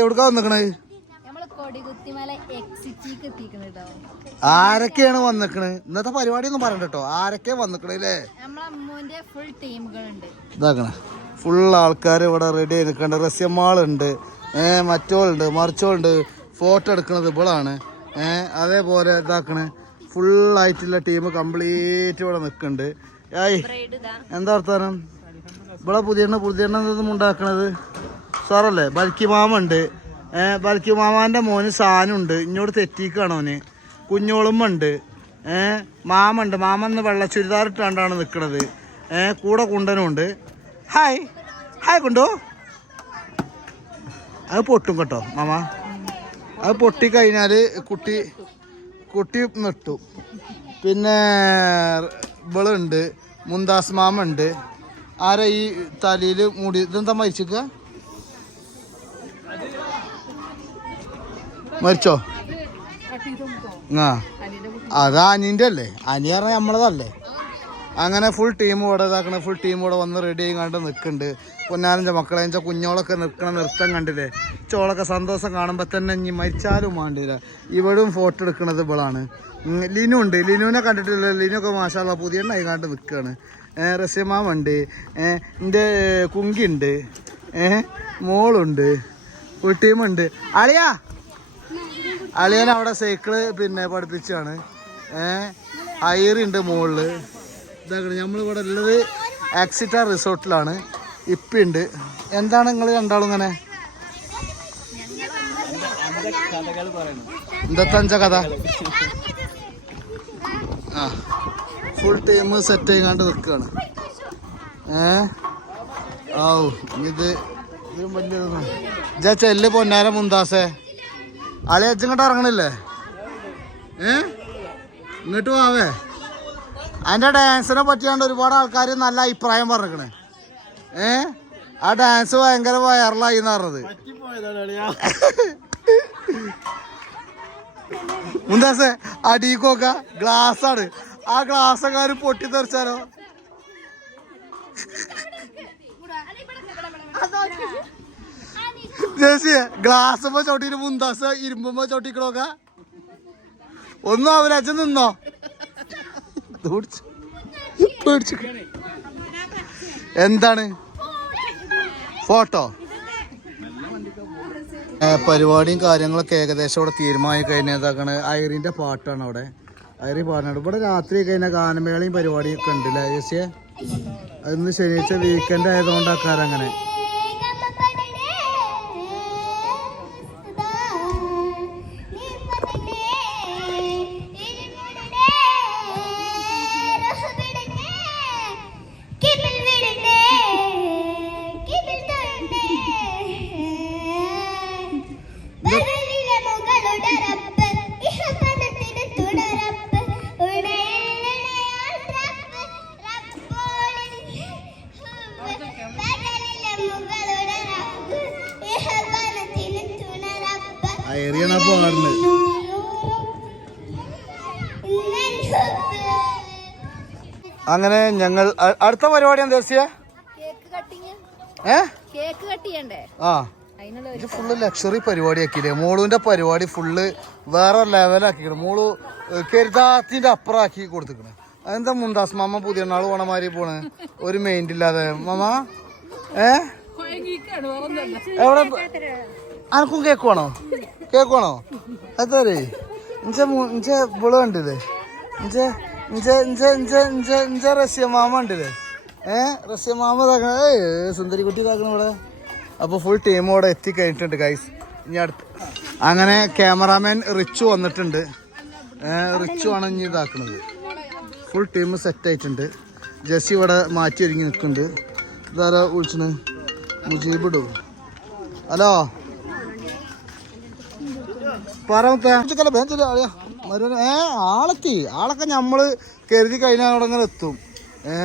എവിടക്കാ വന്നിക്കണേ? ആരൊക്കെയാണ് വന്നിക്കണ്? ഇന്നത്തെ പരിപാടി ഒന്നും പറയണ്ട കേട്ടോ ആരൊക്കെ വന്നിക്കണേ അല്ലേ നമ്മളെ അമ്മൂന്റെ ഫുൾ ടീമുകളുണ്ട് ഇതാക്കണ. ഫുൾ ആൾക്കാർ ഇവിടെ റെഡി ആയി നിൽക്കണ്ട് റസ്യമാളുണ്ട് ഏ മറ്റോളുണ്ട്. മറിച്ചോളുണ്ട്. ഫോട്ടോ എടുക്കണത് ഇവളാണ്. ഏ അതേപോലെ ഇതാക്കണ. ഫുള്ളായിട്ടുള്ള ടീം കംപ്ലീറ്റ് ഇവിടെ നിൽക്കുന്നുണ്ട് ഏയ് എന്താ വർത്താനം? ഇവിടെ പുതിയ പുതിയ ഉണ്ടാക്കണത്? സാറല്ലേ ബൽക്കി മാമ ഉണ്ട്. ഏ ബൽക്കി മാമാന്റെ മോന് സാനുണ്ട് ഇങ്ങോട്ട് തെറ്റിക്കാണ് കുഞ്ഞോളുമ്മ ഉണ്ട്. മാമന്ന് മാമ ഉണ്ട്. മാമ ഇന്ന് വെള്ള ചുരിദാർ ഇട്ടാണ്ടാണ് നിൽക്കണത് കൂടെ കുണ്ടനുണ്ട് ഹായ്. ഹായ് കുണ്ടു. അത് പൊട്ടും കേട്ടോ മാമ. അത് പൊട്ടിക്കഴിഞ്ഞാൽ കുട്ടി കുട്ടി നിട്ടു പിന്നെ ഇവളുണ്ട്. മുന്താസ് മാമ ഉണ്ട്. ആരാ ഈ തലയിൽ മൂടി ഇതെന്താ മരിച്ചിക്ക? മരിച്ചോ? ആ. അതാ അനിന്റെ അല്ലേ? അനി പറഞ്ഞാൽ നമ്മളതല്ലേ? അങ്ങനെ ഫുൾ ടീം ഇവിടെ ഇതാക്കണ ഫുൾ ടീം ഇവിടെ വന്ന് റെഡി ആയി കണ്ട് നിൽക്കുന്നുണ്ട് പൊന്നാലഞ്ച മക്കളെ എന്റെ കുഞ്ഞോളൊക്കെ നിൽക്കണ നൃത്തം കണ്ടില്ലേ? ചോളൊക്കെ സന്തോഷം കാണുമ്പോൾ തന്നെ ഇനി മരിച്ചാലും വേണ്ടില്ല ഇവിടും ഫോട്ടോ എടുക്കണത് ഇവളാണ്. ലിനു ഉണ്ട്. ലിനുവിനെ കണ്ടിട്ടില്ല ലിനു ഒക്കെ മാഷാള്ള പുതിയ എണ്ണ കണ്ട് നിൽക്കുകയാണ് ഏഹ് എന്റെ കുങ്കിയുണ്ട് ഏ മോളുണ്ട്. കുട്ടിയുമുണ്ട് അളിയ അളിയാ! അളിയൻ അവിടെ സൈക്കിൾ പിന്നെ പഠിപ്പിച്ചാണ്. ഏ ഹയറുണ്ട് മോളിൽ. ഇതാക്കണം നമ്മളിവിടെ ഉള്ളത് ആക്സിറ്റ റിസോർട്ടിലാണ്. ഇപ്പുണ്ട്. എന്താണ് നിങ്ങൾ രണ്ടാളും ഇങ്ങനെ? തഞ്ച കഥ? ഫുൾ ടൈം സെറ്റ് ചെയ്യാണ്ട് നിൽക്കുകയാണ് ഏ? ഓ ഇത് ഇതിലും വലിയതൊന്നും ജാ ചെല്ല് പൊന്നാര മുന്താസേ ആളെ അജ്ജങ്ങോട്ട് ഇറങ്ങണില്ലേ? ഏ? ഇങ്ങോട്ട് പോവേ അതിന്റെ ഡാൻസിനെ പറ്റിയാണ്ട് ഒരുപാട് ആൾക്കാർ നല്ല അഭിപ്രായം പറഞ്ഞിരിക്കണേ ഏ? ആ ഡാൻസ് ഭയങ്കര വൈറലായി എന്ന് പറഞ്ഞത്. മുന്താസേ അടിക്കോക്ക ഗ്ലാസ് ആണ്. ആ ഗ്ലാസ് എങ്ങാനും പൊട്ടിത്തെറിച്ചാലോ? ജേസി ഗ്ലാസ് ചോട്ടിട്ട് മുന്താസ് ഇരുമ്പുമ്പോ ചോട്ടിക്കണോക്ക ഒന്നും അവരച്ഛൻ നിന്നോ. എന്താണ്? ഫോട്ടോ? പരിപാടിയും കാര്യങ്ങളൊക്കെ ഏകദേശം ഇവിടെ തീരുമാനിക്കഴിഞ്ഞതാക്കാണ് കഴിഞ്ഞതാക്കണ ഐറിന്റെ പാട്ടാണ് അവിടെ. ഐറി പാടുന്നുണ്ട് ഇവിടെ രാത്രി കഴിഞ്ഞാൽ ഗാനമേളയും പരിപാടിയും ഒക്കെ ഉണ്ട് അല്ലേ ജേസിയെ അന്ന് ശനിയാഴ്ച വീക്കെൻഡ് ആയതുകൊണ്ടാക്കാറ് ആ പാടുന്നത് അങ്ങനെ ഞങ്ങൾ അടുത്ത പരിപാടി എന്താ ജേസിയെ കേക്ക് കട്ടിങ് ഏ? കേക്ക് കട്ട് ആ. ഇത് ഫുള്ള് ലക്ഷറി പരിപാടി ആക്കിയില്ലേ? മോളുവിന്റെ പരിപാടി ഫുള്ള് വേറെ ലെവലാക്കിക്കണം മോൾ കരുതാത്തിന്റെ അപ്പുറം ആക്കി കൊടുത്തിക്കണ്. അതെന്താ മുന്താസ് മാമ പുതിയ നാൾ പോണ മാതിരി പോണ്? ഒരു മെയിന്റ് ഇല്ലാതെ. മാമ? ഏ? എവിടെ? അനക്കും കേക്ക് വേണോ കേക്ക് അതെ ഇഞ്ചെ ഇഞ്ച ഇവൾ കണ്ടില്ലേ? ഇഞ്ചെ ഇഞ്ചെ ഇഞ്ചെ ഇഞ്ചെ ഇഞ്ചെ ഇഞ്ചെ റഷ്യ മാമ കണ്ടില്ലേ? ഏ റഷ്യ മാമ ഇതാക്കണ സുന്ദരി കുട്ടി ഇതാക്കണ ഇവിടെ. അപ്പോൾ ഫുൾ ടീം ഇവിടെ എത്തിക്കഴിഞ്ഞിട്ടുണ്ട് ഗൈസ് ഇനി അടുത്ത്. അങ്ങനെ ക്യാമറാമാൻ റിച്ചു വന്നിട്ടുണ്ട്. റിച്ചു ആണ് ഇനി ഇതാക്കണത്. ഫുൾ ടീം സെറ്റ് ആയിട്ടുണ്ട്. ജെസ്സി ഇവിടെ മാറ്റി ഒരുങ്ങി നിൽക്കുന്നുണ്ട്. ഇതാരാ വിളിച്ചത്? മുജീബ് ഇടൂ. ഹലോ? ആളിയാ മരുവന് ഏ ആളെത്തി. ആളൊക്കെ നമ്മൾ കരുതി കഴിഞ്ഞാൽ അവിടെ അങ്ങനെ എത്തും. ഏ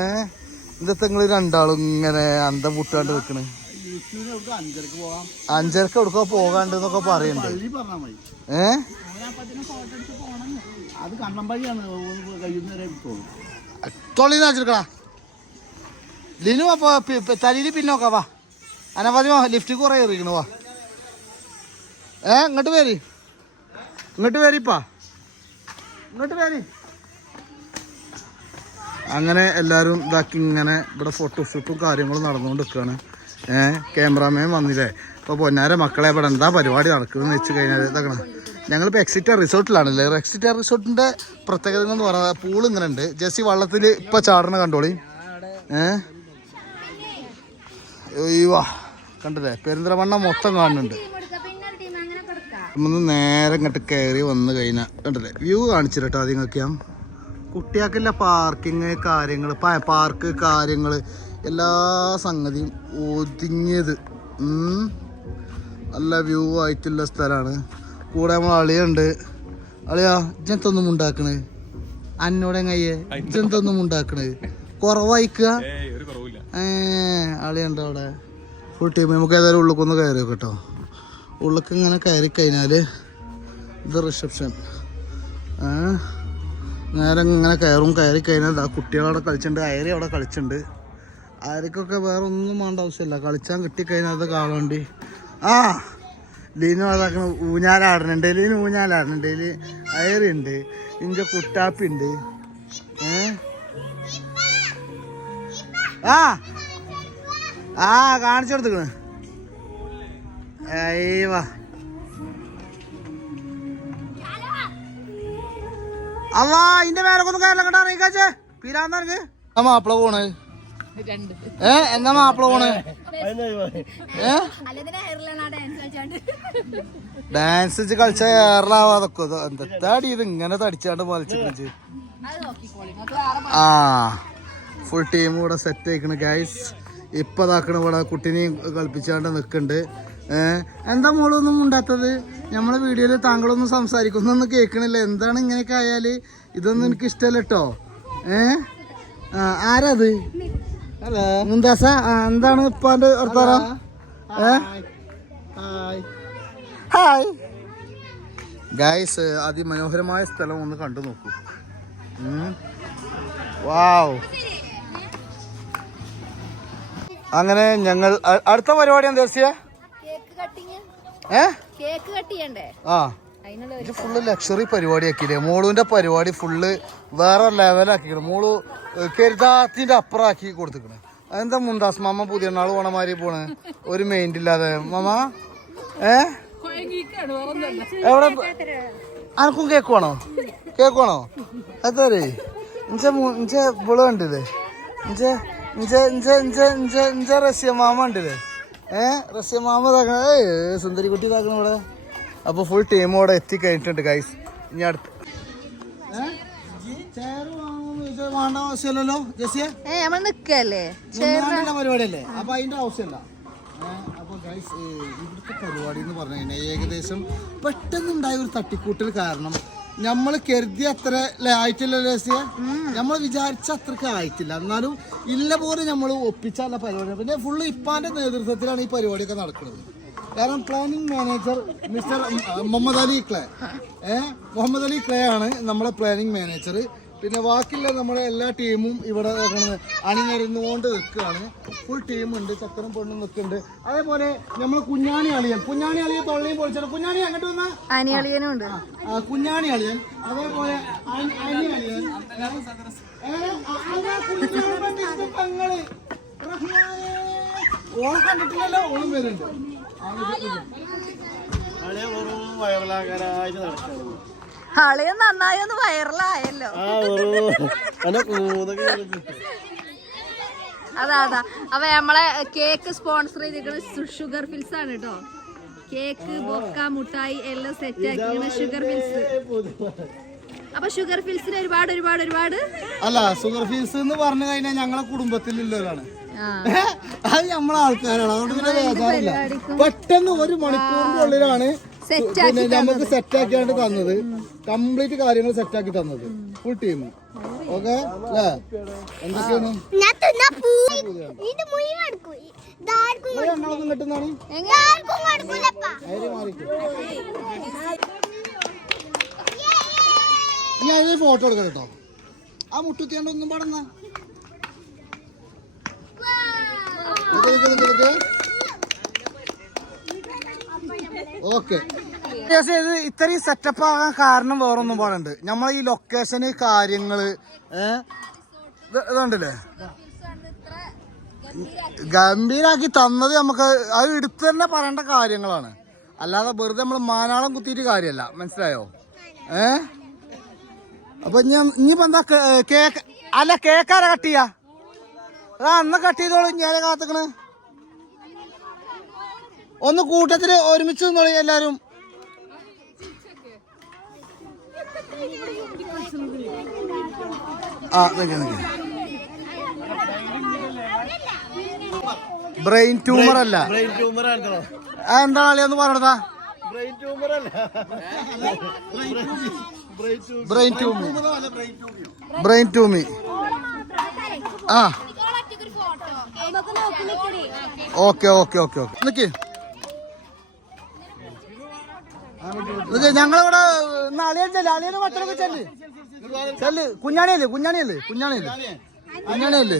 ഇന്നത്തെ നിങ്ങൾ രണ്ടാളും ഇങ്ങനെ അന്തം മുട്ടാണ്ട് നിക്കണ്? അഞ്ചരക്ക് എവിടുക്കോ പോകാണ്ട് എന്നൊക്കെ പറയണ്ട ഏ? തൊള്ളിന്ന് വെച്ചിരിക്കണ ലിനു അപ്പൊ തലയിൽ പിന്നോക്കാ വാ. അനവധിയോ ലിഫ്റ്റ് കുറെ എറിയിക്കണു വാ. ഏ ഇങ്ങോട്ട് വരി. ഇങ്ങോട്ട് വരിപ്പാ ഇങ്ങോട്ട് വരി അങ്ങനെ എല്ലാവരും ഇതാക്കി ഇങ്ങനെ ഇവിടെ ഫോട്ടോഷൂട്ടും കാര്യങ്ങളും നടന്നുകൊണ്ട് നിൽക്കുകയാണ് ഏഹ് ക്യാമറാമാൻ വന്നില്ലേ? ഇപ്പോൾ പൊന്നാര മക്കളെ ഇവിടെ എന്താ പരിപാടി നടക്കുന്നത് വെച്ച് കഴിഞ്ഞാൽ ഇതാക്കണം. ഞങ്ങളിപ്പോൾ എക്സിറ്റർ റിസോർട്ടിലാണല്ലേ? എക്സിറ്റർ റിസോർട്ടിന്റെ പ്രത്യേകത എന്ന് പറയുന്നത് പൂൾ ഇങ്ങനെ ഉണ്ട്. ജസ്റ്റ് വള്ളത്തിൽ ഇപ്പോൾ ചാടണ കണ്ടോളി. ഏഹ് വാ കണ്ടില്ലേ? പെരിന്തൽമണ്ണ മൊത്തം കാണുന്നുണ്ട് ടീം കൊടുക്കുക പിന്നെ ഒരു ടീം അങ്ങനെ കൊടുക്കാം ഒന്ന് നേരെ ഇങ്ങോട്ട് കയറി വന്നു കഴിഞ്ഞാൽ കണ്ടല്ലേ? വ്യൂ കാണിച്ചിട്ടോ ആദ്യം ഞാൻ കുട്ടികൾക്കില്ല പാർക്കിങ് കാര്യങ്ങൾ പാർക്ക് കാര്യങ്ങൾ എല്ലാ സംഗതിയും ഒതുങ്ങിയത്. നല്ല വ്യൂ ആയിട്ടുള്ള സ്ഥലമാണ് കൂടെ നമ്മൾ അളിയുണ്ട്. അളിയാ ഇജന്തൊന്നും ഉണ്ടാക്കണ് അന്നോടെ കയ്യെ ഇജന്തൊന്നും ഉണ്ടാക്കണ് കുറവായിക്കുക ഏ അളിയുണ്ട് അവിടെ ഫുൾ ടീം നമുക്ക് ഏതായാലും ഉള്ളിക്കൊന്ന് കയറി കേട്ടോ ഉള്ളിക്ക് ഇങ്ങനെ കയറി കഴിഞ്ഞാൽ ഇത് റിസപ്ഷൻ നേരെ ഇങ്ങനെ കയറും. കയറി കഴിഞ്ഞാൽ ആ കുട്ടികളവിടെ കളിച്ചിട്ടുണ്ട് അയറി അവിടെ കളിച്ചിട്ടുണ്ട് അയറിക്കൊക്കെ വേറെ ഒന്നും വേണ്ട ആവശ്യമില്ല. കളിച്ചാൻ കിട്ടിക്കഴിഞ്ഞാൽ അത് കാണേണ്ടി. ആ ലീനു അതാക്കണ ഊഞ്ഞാലാടണുണ്ട് ലീന് ഊഞ്ഞാലാടണുണ്ട് അയറി ഉണ്ട് ഇഞ്ച കുട്ടാപ്പി ഉണ്ട് ഏ? ആ ആ കാണിച്ചു അയ്യവാ അല്ലാ ഇന്റെ മേലക്കൊന്നും കയറില്ല കേട്ടോ അറിയിക്കാച്ചേ പീരാന്നറിഞ്ഞ് എന്നാ മാപ്പിള പോണ്? ഏ എന്നാ മാപ്പിള പോണ്? ഡാൻസ് വെച്ച് ഡാൻസ് കളിച്ച ഏറലാവാതൊക്കെ എന്താടി ഇത് ഇങ്ങനെ തടിച്ചാണ്ട് നിങ്ങൾക്ക് ആ ഫുൾ ടീം കൂടെ സെറ്റ് ആയിക്കണ് ഗൈസ് ഇപ്പൊ ഇതാക്കണ ഇവിടെ കുട്ടീനെയും കളിപ്പിച്ചാണ്ട് നിൽക്കുന്നുണ്ട് എന്താ മോളൊന്നും ഉണ്ടാത്തത് നമ്മളെ വീഡിയോയിൽ താങ്കളൊന്നും സംസാരിക്കുന്നൊന്നും കേക്കണില്ല എന്താണ് ഇങ്ങനെയൊക്കെ ആയാൽ? ഇതൊന്നും എനിക്ക് ഇഷ്ടമല്ല കേട്ടോ ഏ? ആരാത്? മുന്താസ എന്താണ് ഇപ്പാന്റെ വർത്താനം? ഏ? ഹായ് ഗൈസ് അതിമനോഹരമായ സ്ഥലം ഒന്ന് കണ്ടു നോക്കൂ. വാവ് അങ്ങനെ ഞങ്ങൾ അടുത്ത പരിപാടി എന്താ ഏ? കേക്ക് കട്ട് ചെയ്യണ്ടേ? ആ. അതിനുള്ള ഇത് ഫുള്ള് ലക്ഷറി പരിപാടി ആക്കിയില്ലേ? മോളുവിന്റെ പരിപാടി ഫുള്ള് വേറെ ലെവലാക്കിക്കണം മോൾ കരുതാത്തിന്റെ അപ്പുറാക്കി കൊടുത്തിക്കണേ. അതെന്താ മുന്താസ് മാമ പുതിയ നാൾ പോണ മാതിരി പോണ്? ഒരു മെയിന്റ് ഇല്ലാതെ. മാമ ഏ? എവിടെ? ആർക്കും കേക്ക് വേണോ? കേക്ക് വേണോ? അതെ ഇഞ്ച ഇഞ്ച ഇവൾ കണ്ടില്ലേ? ഇഞ്ച ഇഞ്ച ഇഞ്ച ഇഞ്ച ഇഞ്ച ഇഞ്ച റഷ്യ മാമ ഉണ്ടില്ലേ മാമ സുന്ദരി കുട്ടി താക്കണ ഇവിടെ. അപ്പൊ ഫുൾ ടീം ഇവിടെ എത്തിക്കഴിഞ്ഞിട്ടുണ്ട് ഗൈസ് ഇനി അടുത്ത്. വേണ്ട ആവശ്യമില്ലല്ലോ ജസിയ നിക്കല്ലേ? പരിപാടിയല്ലേ? അപ്പൊ അതിന്റെ ആവശ്യമില്ല. ഗൈസ് ഇവിടുത്തെ പരിപാടി എന്ന് പറഞ്ഞു കഴിഞ്ഞാൽ ഏകദേശം പെട്ടെന്നുണ്ടായ ഒരു തട്ടിക്കൂട്ടൽ കാരണം നമ്മൾ കരുതിയ അത്ര ല്ലേ, ആയിട്ടില്ല രഹസ്യ നമ്മൾ വിചാരിച്ച അത്രയ്ക്ക് ആയിട്ടില്ല. എന്നാലും ഇല്ല പോലെ നമ്മൾ ഒപ്പിച്ചല്ല പരിപാടി. പിന്നെ ഫുള്ള് ഇപ്പാന്റെ നേതൃത്വത്തിലാണ് ഈ പരിപാടിയൊക്കെ നടക്കുന്നത്. കാരണം planning manager mister Muhammad Ali Clay. ഏഹ് മുഹമ്മദ് അലി ക്ലേ ആണ് നമ്മുടെ പ്ലാനിങ് മാനേജർ പിന്നെ ബാക്കിയുള്ള നമ്മുടെ എല്ലാ ടീമും ഇവിടെ അണിനിരുന്നുകൊണ്ട് നിൽക്കുകയാണ്. ഫുൾ ടീമുണ്ട് ചക്കരം പെണ്ണും നിൽക്കുന്നുണ്ട്. അതേപോലെ നമ്മൾ കുഞ്ഞാണി അളിയൻ. കുഞ്ഞാണി അളിയൻ തൊള്ളിയും പൊളിച്ചാണ് കുഞ്ഞാണി അങ്ങോട്ട് വന്നാ? അനിയളിയനും ഉണ്ട്. ആ, കുഞ്ഞാണി അളിയൻ. അതേപോലെ അനി- അളിയൻ. പെങ്ങൾ. കണ്ടിട്ടില്ലല്ലോ ഓളും വരുന്നുണ്ട്. വയറലാകാരായിട്ട് നടക്കുന്നു. അളിയൻ നന്നായി ഒന്ന് വൈറലായല്ലോ. അതാ അതാ. അപ്പൊ നമ്മളെ കേക്ക് സ്പോൺസർ ചെയ്തിരിക്കുന്നത് ഷുഗർ ഫിൽസ് ആണ് കേട്ടോ കേക്ക് ബൊക്ക മുട്ടായി എല്ലാം സെറ്റ് ആക്കിയാണ് ഷുഗർ ഫിൽസ് അപ്പൊ ഷുഗർ ഫിൽസിന് ഒരുപാട് ഒരുപാട് ഒരുപാട്? അല്ല ഷുഗർ ഫിൽസ് എന്ന് പറഞ്ഞു കഴിഞ്ഞാൽ ഞങ്ങളെ കുടുംബത്തിലുള്ളവരാണ്. അത് നമ്മളെ ആൾക്കാരാണ്. അതുകൊണ്ട് പിന്നെ പെട്ടെന്ന് ഒരു മണിക്കൂറിന്റെ ഉള്ളിലാണ് പിന്നെ നമുക്ക് സെറ്റ് ആക്കിയാണ് തന്നത്. കംപ്ലീറ്റ് കാര്യങ്ങൾ സെറ്റ് ആക്കി തന്നത്. ഫുൾ ടീം ഓക്കെ അല്ലേ? എന്തൊക്കെയാണ്? കിട്ടുന്നതാണ്? അതിന് ഫോട്ടോ എടുക്കാം കേട്ടോ. ആ മുട്ടുത്തിയാണ്ട് ഒന്നും പാടുന്ന. ഓക്കെ ഇത് ഇത്രയും സെറ്റപ്പ് ആകാൻ കാരണം വേറൊന്നും പാടുണ്ട്. നമ്മളെ ഈ ലൊക്കേഷന് കാര്യങ്ങൾ ഇതുണ്ടല്ലേ? ഗംഭീരാക്കി തന്നത് നമുക്ക് അത് എടുത്ത് തന്നെ പറയേണ്ട കാര്യങ്ങളാണ്. അല്ലാതെ വെറുതെ നമ്മൾ മാനാളം കുത്തിയിട്ട് കാര്യമല്ല മനസ്സിലായോ? ഏ? അപ്പൊ ഞാൻ ഇനിയിപ്പോ എന്താ കേക്ക് അല്ല കേക്കാരെ കട്ട് ചെയ്യാ? ആ അന്ന് കട്ട് ചെയ്തോളൂ. ഞാൻ കാത്തക്കണ്? ഒന്ന് കൂട്ടത്തിൽ ഒരുമിച്ച് നിന്നോളി എല്ലാരും. ആ നിൽക്കാം നിൽക്കാം ബ്രെയിൻ ട്യൂമർ അല്ല. ബ്രെയിൻ ട്യൂമർ ആണോ ആ, എന്താ പറഞ്ഞതാ ബ്രെയിൻ ട്യൂമർ അല്ല. ബ്രെയിൻ ട്യൂമി ബ്രെയിൻ ട്യൂമി ആ. Okay okay okay okay. നിക്ക്. ഞങ്ങളിവിടെ ഇന്ന് അളിയൻ ചെല്ല് അളിയന് മക്കളൊക്കെ ചെല്ല്. ചെല്ല്. കുഞ്ഞാണിയല്ലേ കുഞ്ഞാണിയല്ലേ കുഞ്ഞാണിയല്ലേ? കുഞ്ഞാണിയല്ലേ?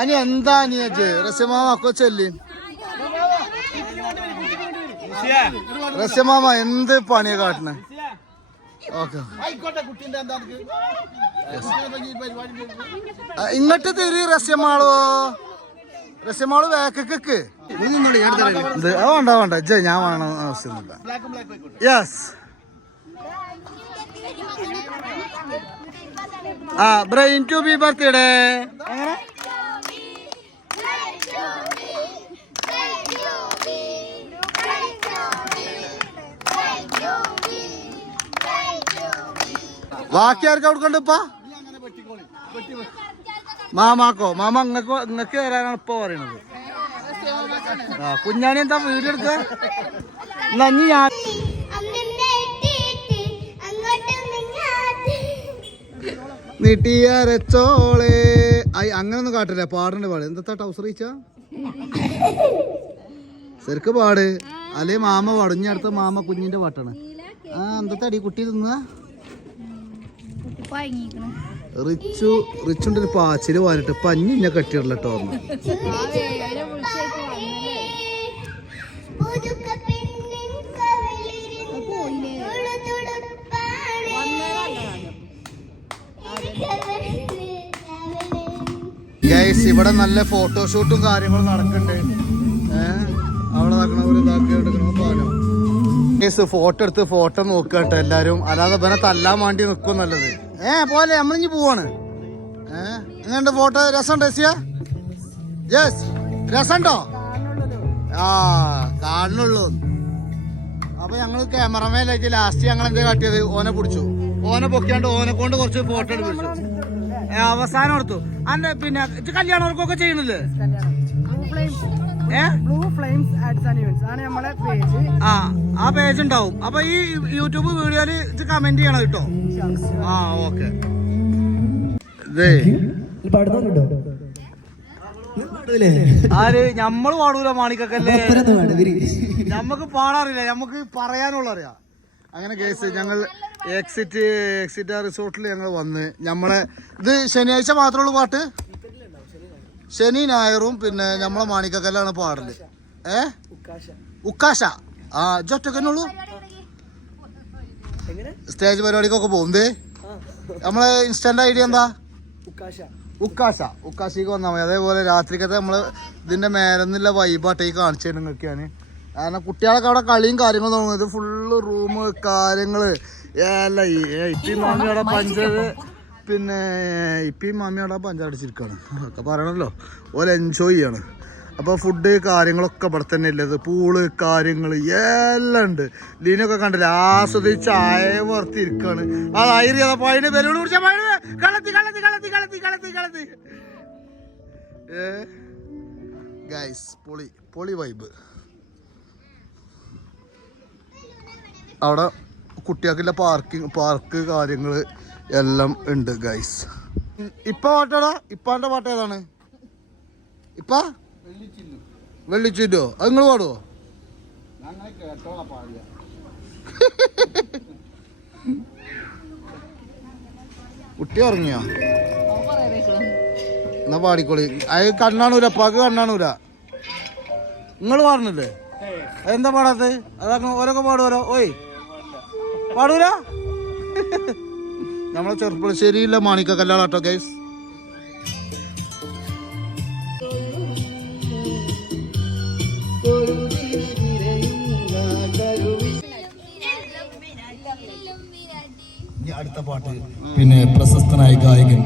അനി എന്താ അനിയച്ച് റസ്യമാമ ചെല്ല്. റസ്യമാമ എന്ത് പണിയാ കാട്ടണേ? ഓക്കെ ഇങ്ങോട്ട് തിരി റസ്യമാളോ? റസ്യമാൾ വേക്കക്ക് ഇത് ആ വേണ്ട വേണ്ട. ഇജ്ജ് ഞാൻ വേണം ആവശ്യമൊന്നുമില്ല. ബ്ലാക്കും ബ്ലാക്കും ആയിക്കോട്ടെ. യെസ് ആ ബ്രെയിൻ ടു ബി ബർത്ത്ഡേ എങ്ങനെ? ബാക്കി ആർക്കാ കൊടുക്കണ്ട മാമാക്കോ മാമ ഇങ്ങക്ക് ഇങ്ങക്ക് തരാനാണ് ഇപ്പൊ പറയണത്. ആ കുഞ്ഞാണി എന്താ വീഡിയോ എടുക്ക? എന്നാ ഇനി ഞാൻ നീട്ടിയരച്ചോളെ ഐ അങ്ങനൊന്നും കാട്ടില്ല പാടണ്ട പാട്. എന്താ ടൗസർ ഈച്ച ശരിക്ക് പാട്. അല്ലേ മാമ വടഞ്ഞ അടുത്ത മാമ കുഞ്ഞിന്റെ പാട്ടാണ്. ആ എന്താ അടി കുട്ടി തിന്ന? റിച്ചു റിച്ചുണ്ട് ഒരു പാച്ചിൽ വാനിട്ട് പഞ്ഞി ഇന്നെ കെട്ടിയിട്ടില്ല ഗൈസ് ഇവിടെ നല്ല ഫോട്ടോഷൂട്ടും കാര്യങ്ങളും നടക്കണ്ടേ. ഏഹ് അവിടെ ഒരു ഇതാക്കി എടുക്കണ ഗൈസ് ഫോട്ടോ എടുത്ത് ഫോട്ടോ നോക്കട്ടെ എല്ലാരും. അല്ലാതെ ഇവനെ തല്ലാൻ വേണ്ടി നിൽക്കും നല്ലത്. ഏ പോലെ നമ്മളിഞ്ഞ് പോവാണ്. ഏ എങ്ങനെയുണ്ട് ഫോട്ടോ? രസമുണ്ടോ എസിയ യെസ് രസമുണ്ടോ? ആ കാണുള്ളൂ അപ്പൊ ഞങ്ങൾ ക്യാമറമേലായിട്ട് ലാസ്റ്റ് ഞങ്ങൾ എന്താ കാട്ടിയത്? ഓനെ പിടിച്ചു. ഓനെ പൊക്കിയാണ്ട് ഓനെ കൊണ്ട് കുറച്ച് ഫോട്ടോ എടുപ്പിച്ചു അവസാനം എടുത്തു. അന്റെ പിന്നെ കല്യാണം കല്യാണവർക്കൊക്കെ ചെയ്യണില്ലേ? ഏ? ആഡ്സ് ആൻഡ് ഇവന്റ്സ് ആണ് നമ്മളെ പേജ് ആ ആ പേജ് ഉണ്ടാവും. അപ്പൊ ഈ യൂട്യൂബ് വീഡിയോയിൽ ഇത് കമന്റ് ചെയ്യണം കേട്ടോ. ആ ഓക്കെ ആര്? ഞമ്മൾ പാടൂല മാണിക്കല്ലേ ഞമ്മക്ക് പാടാറില്ല ഞമ്മക്ക് പറയാനുള്ള അറിയാം അങ്ങനെ കേസ് ഞങ്ങൾ എക്സിറ്റ് എക്സിറ്റ് റിസോർട്ടിൽ ഞങ്ങൾ വന്ന് നമ്മളെ ഇത് ശനിയാഴ്ച മാത്രമേ ഉള്ളൂ പാട്ട്? ശനി ഞായറും പിന്നെ നമ്മളെ മാണിക്കക്കല്ലാണ് പാടൽ. ഏ? ഉക്കാശ. ആ ജൊറ്റക്കന്നെ ഉള്ളൂ? സ്റ്റേജ് പരിപാടിക്കൊക്കെ പോകുന്നത് നമ്മളെ ഇൻസ്റ്റന്റ് ഐഡിയ എന്താ? ഉക്കാശ. ഉക്കാശക്ക് വന്നാൽ മതി. അതേപോലെ രാത്രിക്കത്തെ നമ്മൾ ഇതിന്റെ മേലെന്നുള്ള വൈബാട്ടെ കാണിച്ചു തരും നിങ്ങൾക്കാണ് കാരണം കുട്ടികളൊക്കെ അവിടെ കളിയും കാര്യങ്ങളും തോന്നുന്നത് ഫുള്ള് റൂം കാര്യങ്ങൾ. അല്ല ഇപ്പി മാമി പഞ്ചത് പിന്നെ ഇപ്പി മാമിയുടെ പഞ്ചടിച്ചിരിക്കാണ് ഒക്കെ പറയണല്ലോ. ഓല എൻജോയ് ചെയ്യാണ്. അപ്പോൾ ഫുഡ് കാര്യങ്ങളൊക്കെ ഇവിടെ തന്നെ ഉള്ളത്. പൂൾ കാര്യങ്ങൾ എല്ലാം ഉണ്ട്. ലീനൊക്കെ കണ്ടില്ല? ആസ്വദിച്ച് അയവർത്തിരിക്കാണ് ആ ഐറിയ പഴയ ബലൂൺ കുടിച്ച കളത്തി കളത്തി കളത്തി കളത്തി കളത്തി കളത്തി. പൊളി പൊളി വൈബ് അവിടെ കുട്ടികൾക്കുള്ള പാർക്കിംഗ് പാർക്ക് കാര്യങ്ങൾ എല്ലാം ഉണ്ട് ഗൈസ് ഇപ്പൊ പാട്ടാടാ ഇപ്പാന്റെ പാട്ട് ഏതാണ്? ഇപ്പ? വെള്ളിച്ചിട്ടോ അത് നിങ്ങൾ പാടുവോ? കുട്ടി ഉറങ്ങിയോ? എന്നാ പാടിക്കോളി. അത് കണ്ണാണൂര പക കണ്ണാണൂര. നിങ്ങൾ പാടുന്നില്ലേ? എന്താ പാടാത്ത? അതൊക്കെ ഓരോക്കെ പാടുവരോ ഓയ്. പാടൂല? നമ്മളെ ചെറുപ്പശ്ശേരിയിലെ മാണിക്ക കല്യാണാട്ടോ ഗൈസ് അടുത്ത പാട്ട്. പിന്നെ പ്രശസ്തനായ ഗായകൻ